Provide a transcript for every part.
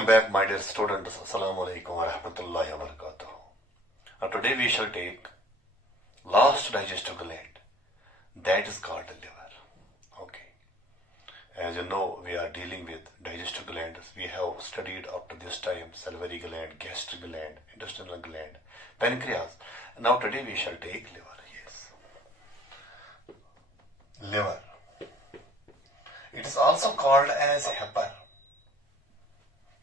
Welcome back, my dear students. Assalamu alaikum wa rahmatullahi wa barakatuh. Today we shall take last digestive gland, that is called the liver. Okay. As you know, we are dealing with digestive glands. We have studied up to this time salivary gland, gastric gland, intestinal gland, pancreas. Now today we shall take liver. Yes. Liver. It is also called as hepar.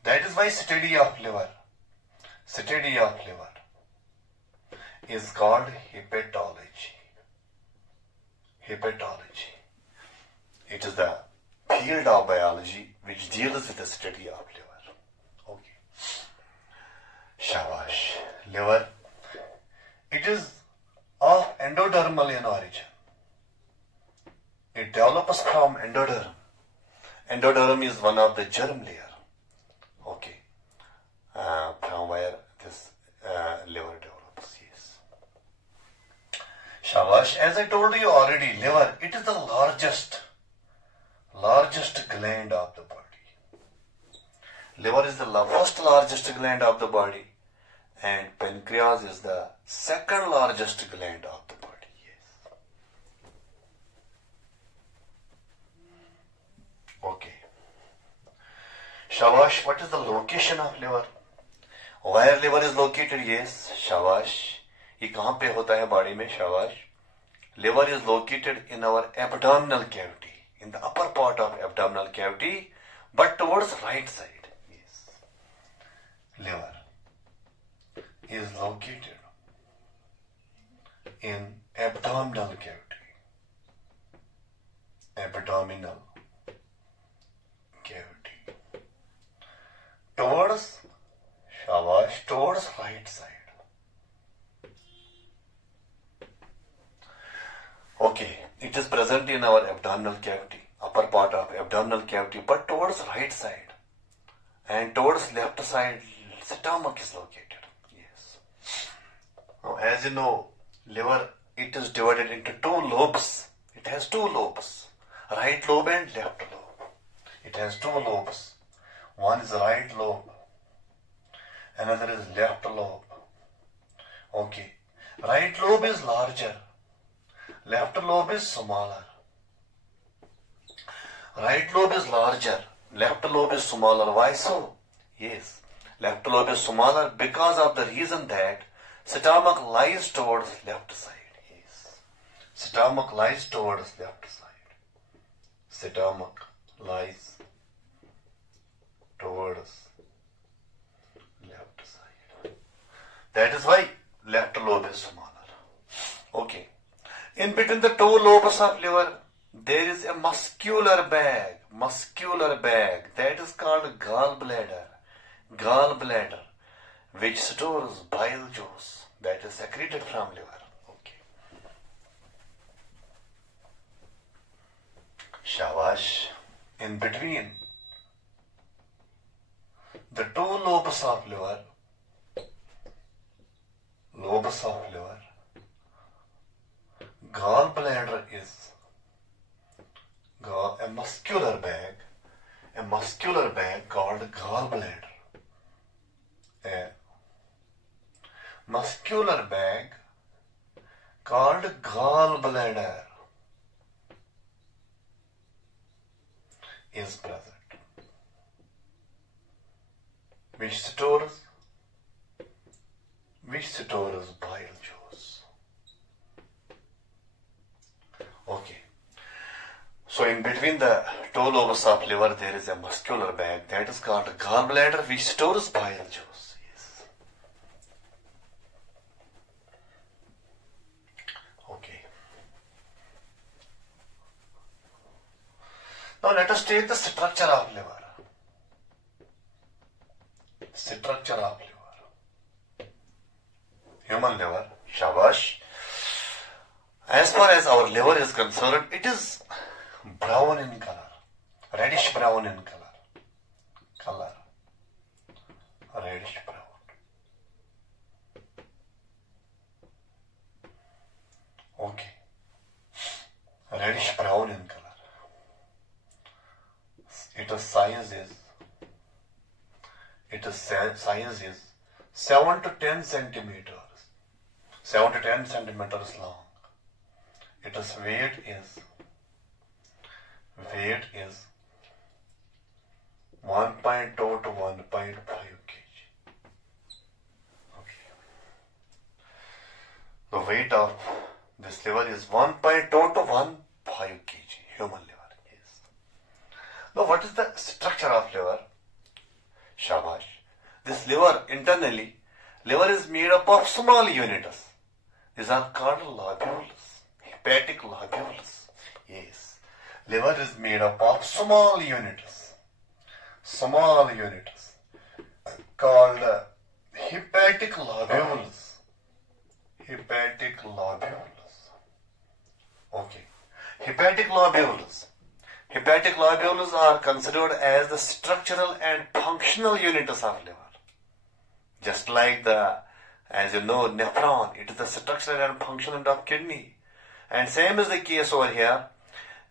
That is why study of liver is called hepatology. Hepatology. It is the field of biology which deals with the study of liver. Okay. Shabash. Liver. It is of endodermal in origin. It develops from endoderm. Endoderm is one of the germ layer. Okay. From where this liver develops. Yes. Shabash. As I told you already, liver, it is the largest gland of the body. Liver is the first largest gland of the body, and pancreas is the second largest gland of the body. Yes. Okay. Shabash, what is the location of liver? Where liver is located? Yes. Shabash. ये कहाँ पे होता है body में? Shabash. Liver is located in our abdominal cavity, in the upper part of abdominal cavity, but towards right side. Yes. Liver is located in abdominal cavity. Abdominal cavity. Towards right side. Okay, it is present in our abdominal cavity, upper part of abdominal cavity, but towards right side. And towards left side, stomach is located. Yes. Now, as you know, liver, it is divided into two lobes. It has two lobes, right lobe and left lobe. It has two lobes. One is right lobe, another is left lobe. Okay. Right lobe is larger. Left lobe is smaller. Right lobe is larger. Left lobe is smaller. Why so? Yes. Left lobe is smaller because of the reason that stomach lies towards left side. Yes. Stomach lies towards left side. Stomach lies towards left side. That is why left lobe is smaller. Okay. In between the two lobes of liver, there is a muscular bag. That is called gallbladder, which stores bile juice that is secreted from liver. Okay. Shabash. In between the two lobes of liver, gallbladder is a muscular bag called gallbladder. A muscular bag called gallbladder is present, which stores bile juice. Okay. So in between the two lobes of liver, there is a muscular bag that is called gallbladder, which stores bile juice. Yes. Okay. Now let us take the structure of liver. Human liver. Shabash. As far as our liver is concerned, it is brown in color, reddish brown in color, reddish brown. Okay. Reddish brown in color. Its size is size is 7 to 10 centimeters. 7 to 10 centimeters long. Its weight is 1.2 to 1.5 kg. Okay. The weight of this liver is 1.2 to 1.5 kg. Human liver. Yes. Now, what is the structure of liver? Shabash. This liver internally, liver is made up of small units. These are called lobules, hepatic lobules. Yes. Liver is made up of small units called hepatic lobules. Hepatic lobules. Okay. Hepatic lobules. Hepatic lobules are considered as the structural and functional units of liver. Just like as you know, nephron, it is the structural and functional unit of kidney. And same is the case over here.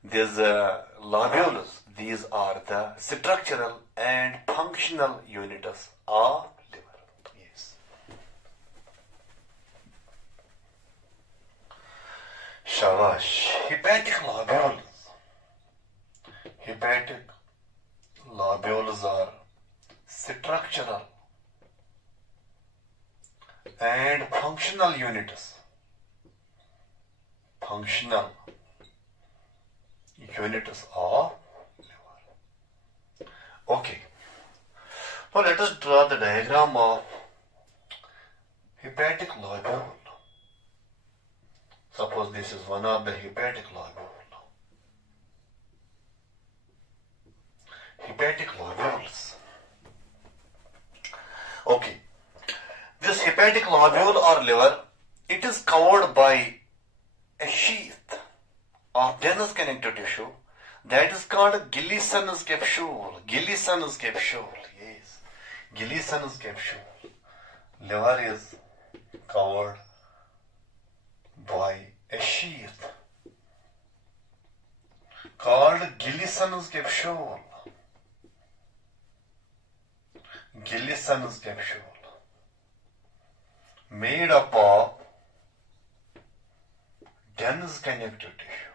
These lobules, these are the structural and functional units of liver. Yes. Shabash. Hepatic lobules. Hepatic lobules are structural and functional units. Functional units of liver. Okay. Now let us draw the diagram of hepatic lobule. Suppose this is one of the hepatic lobule. Hepatic lobules. Okay. This hepatic lobule or liver, it is covered by a sheath of dense connective tissue that is called Gillison's capsule. Gillison's capsule. Yes. Gillison's capsule. Liver is covered by a sheath called Gillison's capsule. Gillison's capsule, made up of dense connective tissue.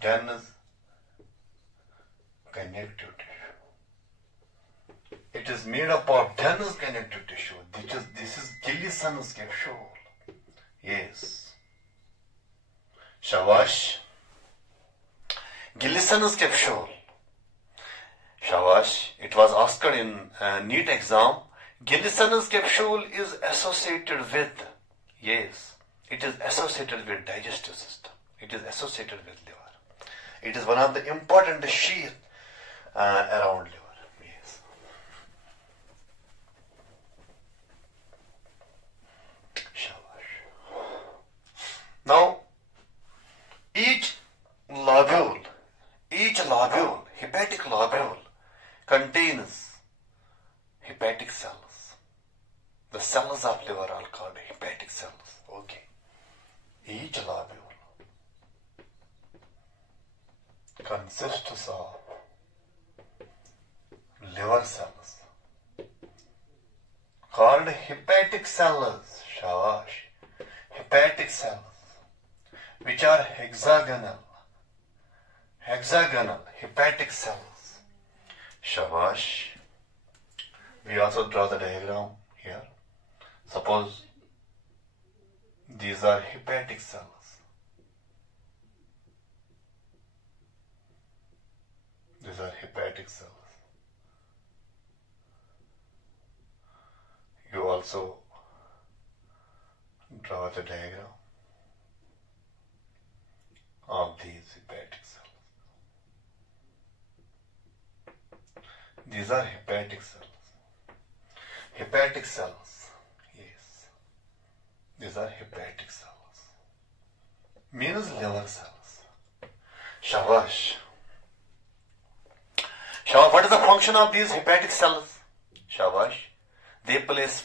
Dense connective tissue. It is made up of dense connective tissue. This is Gillison's capsule. Yes. Shabash. Gillison's capsule. Shabash. It was asked in Neet exam. Gillison's capsule is associated with, yes, it is associated with digestive system. It is associated with liver. It is one of the important sheath around liver. Yes. Shabash. Now, each lobule, hepatic lobule, contains hepatic cells. The cells of liver are called hepatic cells. Okay. Each lobule consists of liver cells called hepatic cells. Shabash. Hepatic cells, which are hexagonal hepatic cells. Shabash. We also draw the diagram here. Suppose these are hepatic cells. These are hepatic cells. You also draw the diagram of these hepatic cells. These are hepatic cells. Hepatic cells. Yes. These are hepatic cells. Means liver cells. Shabash. Shabash. What is the function of these hepatic cells? Shabash. They produce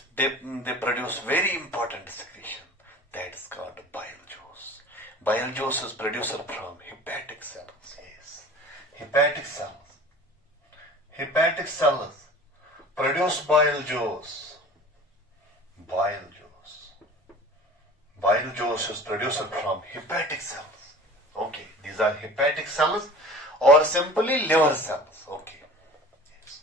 very important secretion that is called bile juice. Bile juice is produced from hepatic cells. Yes. Hepatic cells. Hepatic cells produce bile juice. Bile juice. Bile juice is produced from hepatic cells. Okay, these are hepatic cells or simply liver cells. Okay. Yes.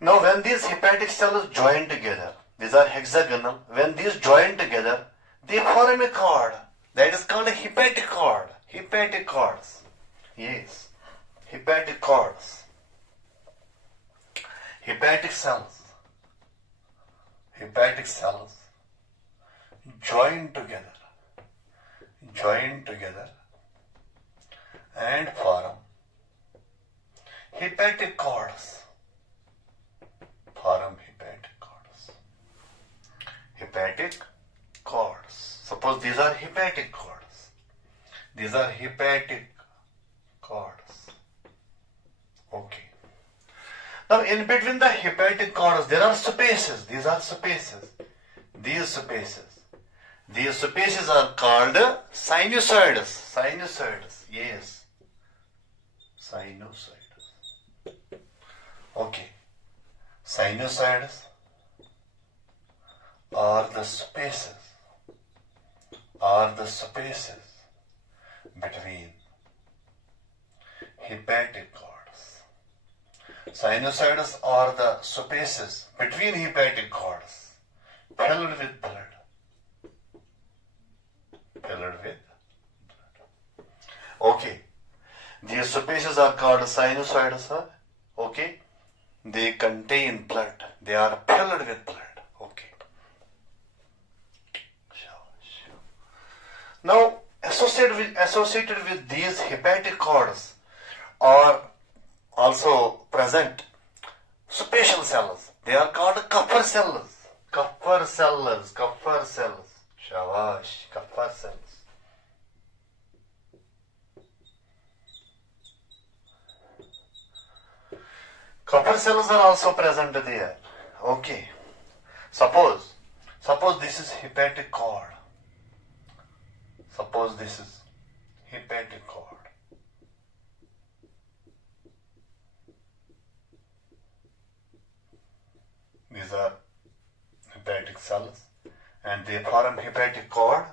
Now when these hepatic cells join together, these are hexagonal, when these join together, they form a cord. That is called a hepatic cord. Hepatic cords. Yes. Hepatic cords. Hepatic cells. Hepatic cells join together and form hepatic cords. Hepatic cords. Suppose these are hepatic cords. These are hepatic cords. Okay. Now in between the hepatic cords there are spaces. These are spaces. These spaces are called sinusoids. Sinusoids. Yes. Sinusoids. Okay. Sinusoids are the spaces between hepatic cords. Sinusoids are the spaces between hepatic cords filled with blood. Okay. These spaces are called sinusoids. Okay. They contain blood. They are filled with blood. Okay. Now, associated with these hepatic cords are also present special cells. They are called Kupffer cells. Kupffer cells. Shabash, Kupffer cells. Kupffer cells are also present there. Okay. Suppose this is hepatic cord. These are hepatic cells and they form hepatic cord,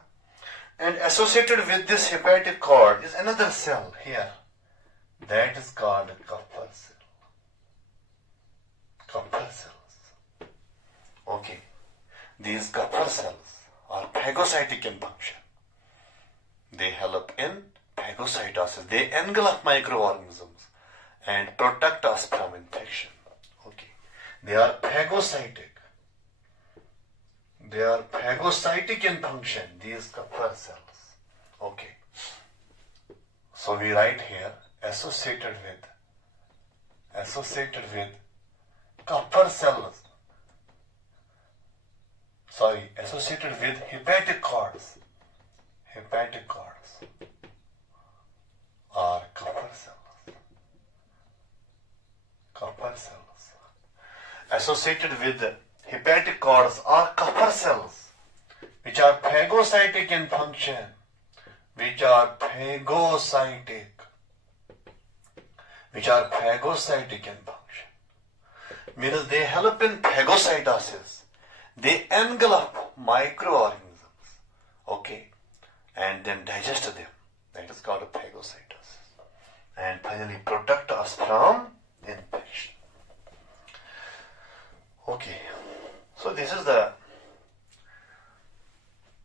and associated with this hepatic cord is another cell here that is called Kupffer cell. Kupffer cells. Okay. These Kupffer cells are phagocytic in function. They help in phagocytosis. They engulf microorganisms and protect us from infection. Okay. They are phagocytic. In function, these Kupffer cells. Okay. So we write here associated with Kupffer cells. Associated with hepatic cords. Hepatic cords are Kupffer cells. Associated with hepatic cords are Kupffer cells, which are phagocytic in function. Means they help in phagocytosis. They engulf microorganisms. Okay. And then digest them. That is called phagocytosis. And finally protect us from infection. Okay. So this is the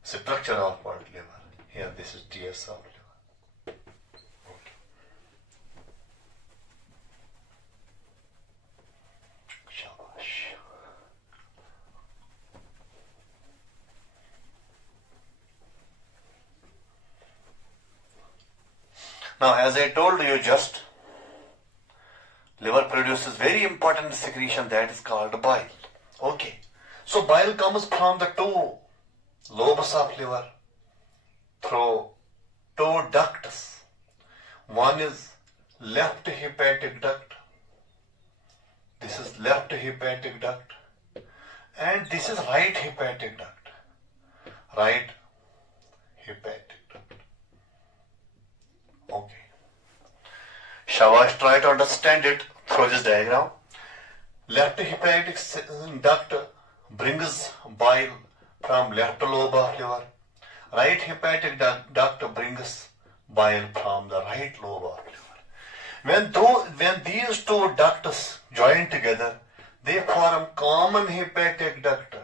structure of what liver. Here this is TS of liver. Okay. Shabash. Now, as I told you just, liver produces very important secretion that is called bile. Okay. So bile comes from the two lobes of liver through two ducts. One is left hepatic duct. This is left hepatic duct. And this is right hepatic duct. Right hepatic duct. Okay. Shabash, try to understand it through this diagram. Left hepatic duct brings bile from left lobe of liver. Right hepatic duct brings bile from the right lobe of liver. When these two ducts join together, they form common hepatic duct.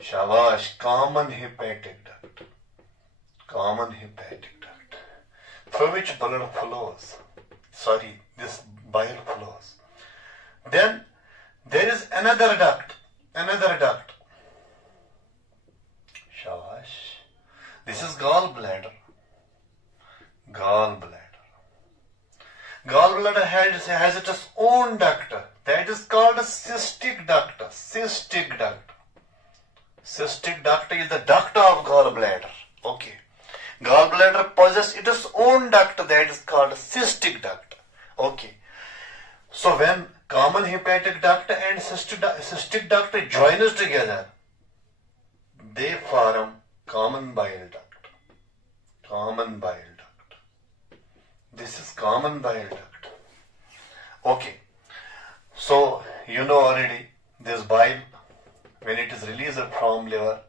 Shabash, common hepatic duct. Common hepatic duct. Through which blood flows. This bile flows. Then there is another duct. Shabash. This is gallbladder. Gallbladder has its own duct. That is called a cystic duct. Cystic duct is the duct of gallbladder. Okay. Gallbladder possesses its own duct that is called cystic duct. Okay. So when common hepatic duct and cystic duct join together, they form common bile duct. This is common bile duct. Okay. So you know already this bile, when it is released from liver,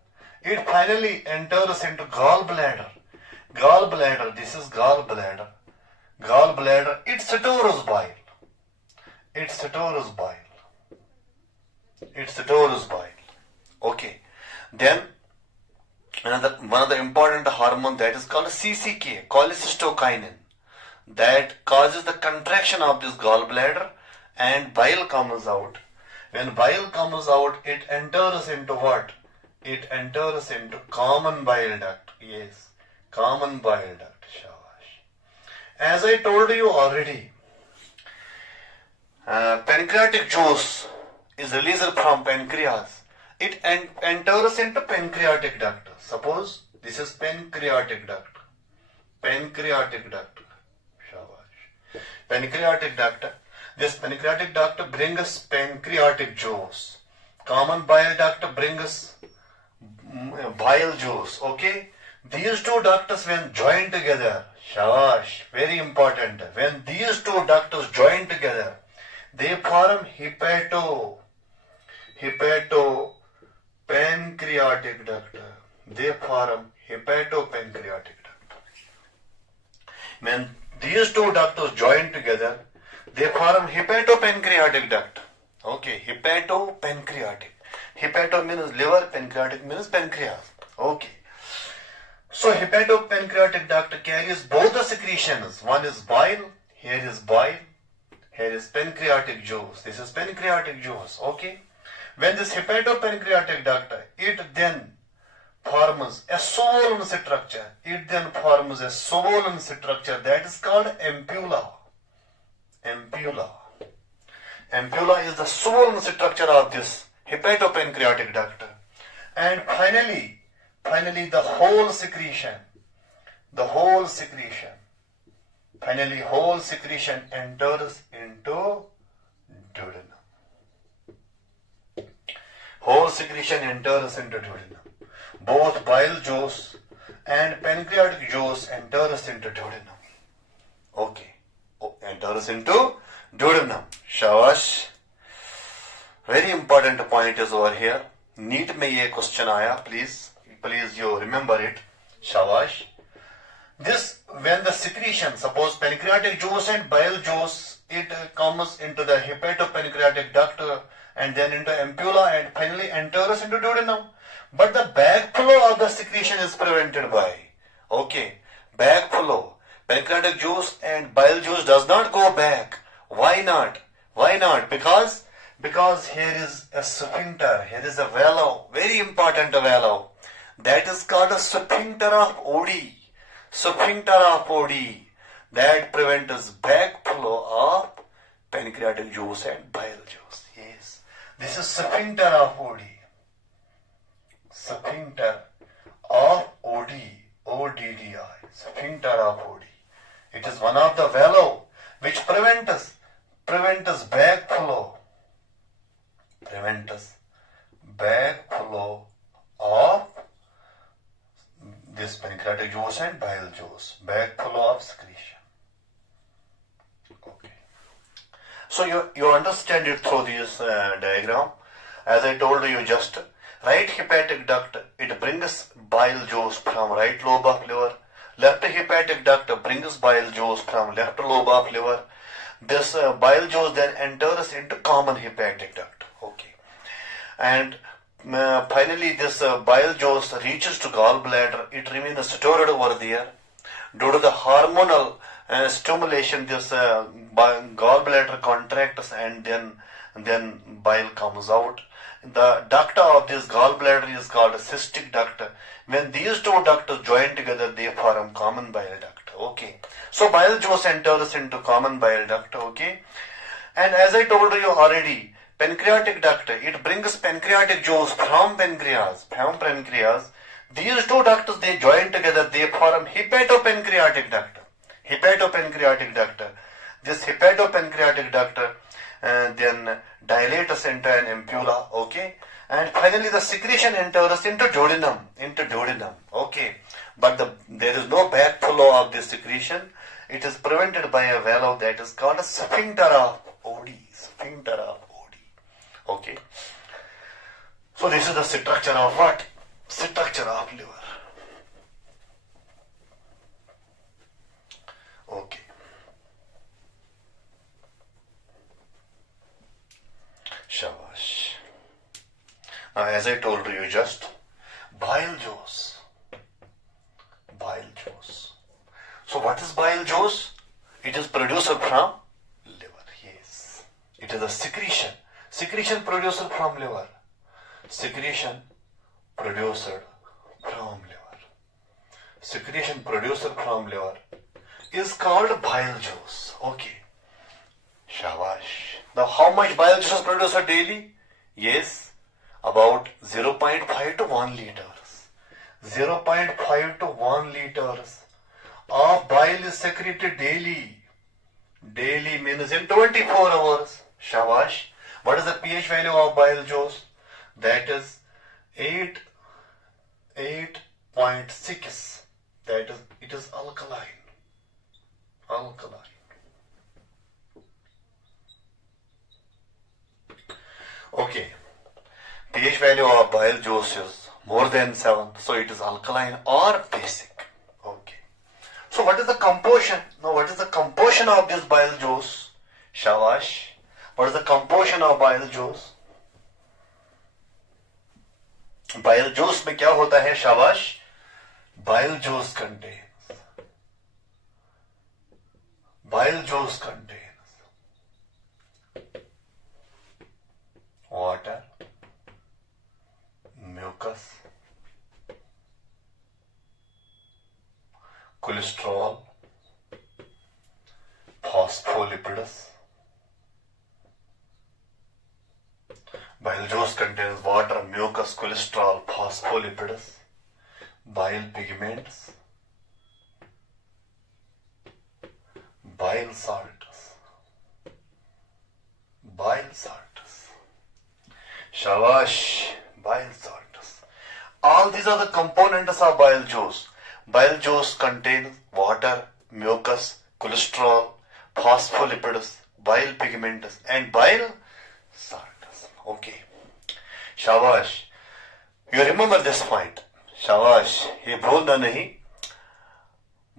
it finally enters into gallbladder. This is gallbladder. It stores bile. Okay. Then one of the important hormone that is called CCK, cholecystokinin, that causes the contraction of this gallbladder and bile comes out. When bile comes out, it enters into what? It enters into common bile duct. Yes, common bile duct. Shabash. As I told you already, pancreatic juice is released from pancreas. It enters into pancreatic duct. Suppose this is pancreatic duct. Shabash. Pancreatic duct. This pancreatic duct brings pancreatic juice. Common bile duct brings bile juice. Okay. These two ducts when joined together, shabash, very important. When these two ducts join together, they form hepatopancreatic duct. When these two ducts join together, they form hepatopancreatic duct. Okay, hepatopancreatic. Hepato means liver, pancreatic means pancreas. Okay. So hepatopancreatic duct carries both the secretions. One is bile, here is pancreatic juice. This is pancreatic juice. Okay. When this hepatopancreatic duct, it then forms a swollen structure. That is called ampulla. Ampulla is the swollen structure of this hepatopancreatic duct. And finally the whole secretion enters into duodenum. Both bile juice and pancreatic juice enters into duodenum. Okay. Enters into duodenum. Shabash. Very important point is over here. Neet में ये question आया. Please you remember it. Shabash. This, when the secretion, suppose pancreatic juice and bile juice, it comes into the hepatopancreatic duct and then into ampulla and finally enters into duodenum. But the backflow of the secretion is prevented by, backflow. Pancreatic juice and bile juice does not go back. Why not? Because here is a sphincter, here is a valve, very important valve. That is called a sphincter of Oddi. That prevents backflow of pancreatic juice and bile juice. Yes. This is sphincter of Oddi. Sphincter of Oddi. O-D-D-I. Sphincter of Oddi. It is one of the valve which prevents backflow. Of this pancreatic juice and bile juice. Backflow of secretion. Okay. So you understand it through this diagram. As I told you just, right hepatic duct, it brings bile juice from right lobe of liver. Left hepatic duct brings bile juice from left lobe of liver. This bile juice then enters into common hepatic duct. Okay. And finally this bile juice reaches to gallbladder. It remains stored over there. Due to the hormonal stimulation, this gallbladder contracts and then bile comes out. The duct of this gallbladder is called cystic duct. When these two ducts join together, they form common bile duct. Okay. So bile juice enters into common bile duct. Okay. And as I told you already, pancreatic duct, it brings pancreatic juice from pancreas. These two ducts, they join together, they form hepatopancreatic duct. This hepatopancreatic duct then dilates into an ampulla, okay? And finally the secretion enters into duodenum, okay? But there is no backflow of this secretion. It is prevented by a valve that is called a sphincter of Oddi, okay? So this is the structure of what? Structure of liver. Okay. Shabash. Now as I told you just, bile juice. So what is bile juice? It is produced from liver, yes. It is a secretion. Secretion produced from liver. Secretion produced from liver is called bile juice. Okay. Shabash. Now how much bile juice is produced daily? Yes, about 0.5 to 1 liters. 0.5 to 1 liters of bile is secreted daily. Daily means in 24 hours. Shabash. What is the pH value of bile juice? That is 8.6. That is, it is alkaline. Okay. pH value of bile juice is more than 7. So it is alkaline or basic. Okay. So what is the composition? Now what is the composition of this bile juice? Shabash. What is the composition of bile juice? Bile juice में क्या होता है? शाबाश. Bile juice contains water, mucus, cholesterol, phospholipids. Bile juice contains water, mucus, cholesterol, phospholipids, bile pigments, bile salts. Shabash, bile salts. All these are the components of bile juice. Bile juice contains water, mucus, cholesterol, phospholipids, bile pigments, and bile salts. Okay. Shabash. You remember this point. Shabash. ये भूलना नहीं.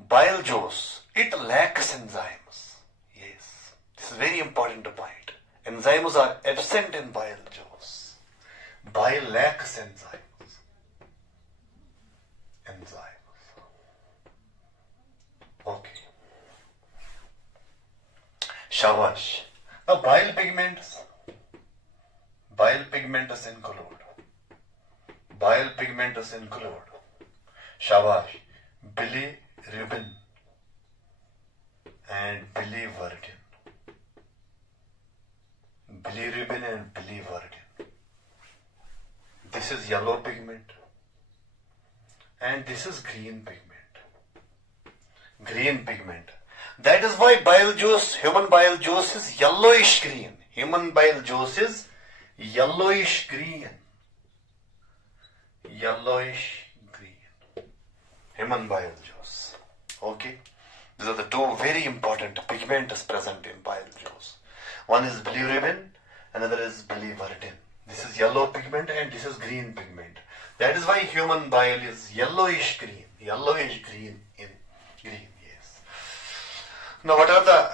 Bile juice, it lacks enzymes. Yes. This is very important point. Enzymes are absent in bile juice. Bile lacks enzymes. Okay. Shabash. Now bile pigments include. Shabash. Bilirubin and biliverdin. This is yellow pigment and this is green pigment. That is why human bile juice is yellowish green. Human bile juice is yellowish green. Human bile juice. Okay. These are the two very important pigments present in bile juice. One is bilirubin, another is biliverdin. This is yellow pigment and this is green pigment. That is why human bile is yellowish green in green, yes. Now what are the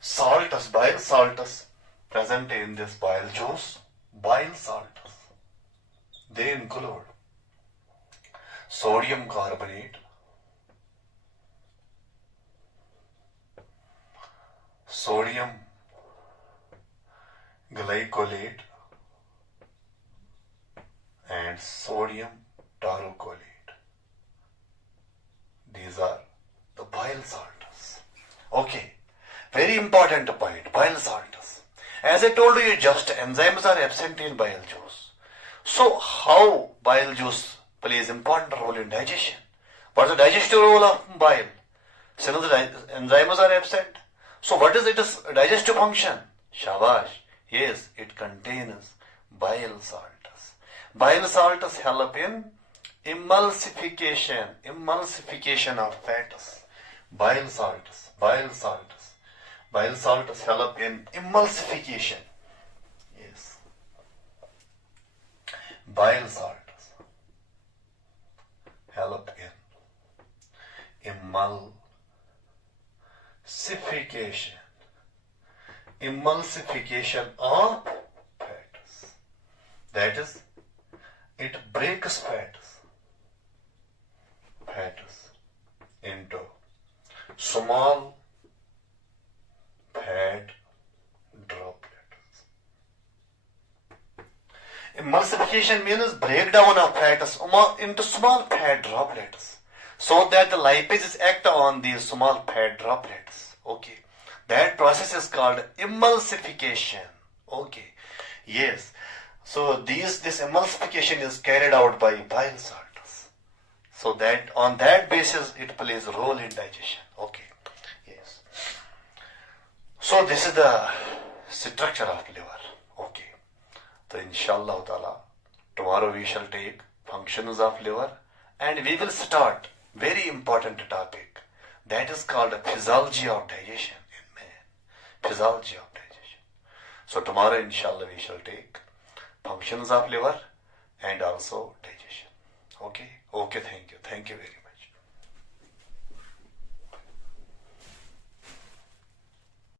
salts, bile salts present in this bile juice? Bile salts. They include sodium carbonate, sodium glycolate, and sodium taurocholate. These are the bile salts. Okay, very important point, bile salts. As I told you just, enzymes are absent in bile juice. So how bile juice plays important role in digestion? What is the digestive role of bile? Since the enzymes are absent, so what is its digestive function? Shabash. Yes, it contains bile salts. Bile salts help in emulsification of fats. Bile salts help in emulsification. Yes. Bile salts help in emulsification of fats. That is, it breaks fats into small fat droplets. Emulsification means breakdown of fats into small fat droplets, so that the lipases act on these small fat droplets. Okay, that process is called emulsification. Okay, yes. So this emulsification is carried out by bile salts. So that on that basis it plays a role in digestion. Okay, yes. So this is the structure of liver. Okay. So inshallah ta'ala, tomorrow we shall take functions of liver and we will start very important topic that is called physiology of digestion in man. Physiology of digestion. So tomorrow inshallah we shall take functions of liver and also digestion. Okay, thank you very much.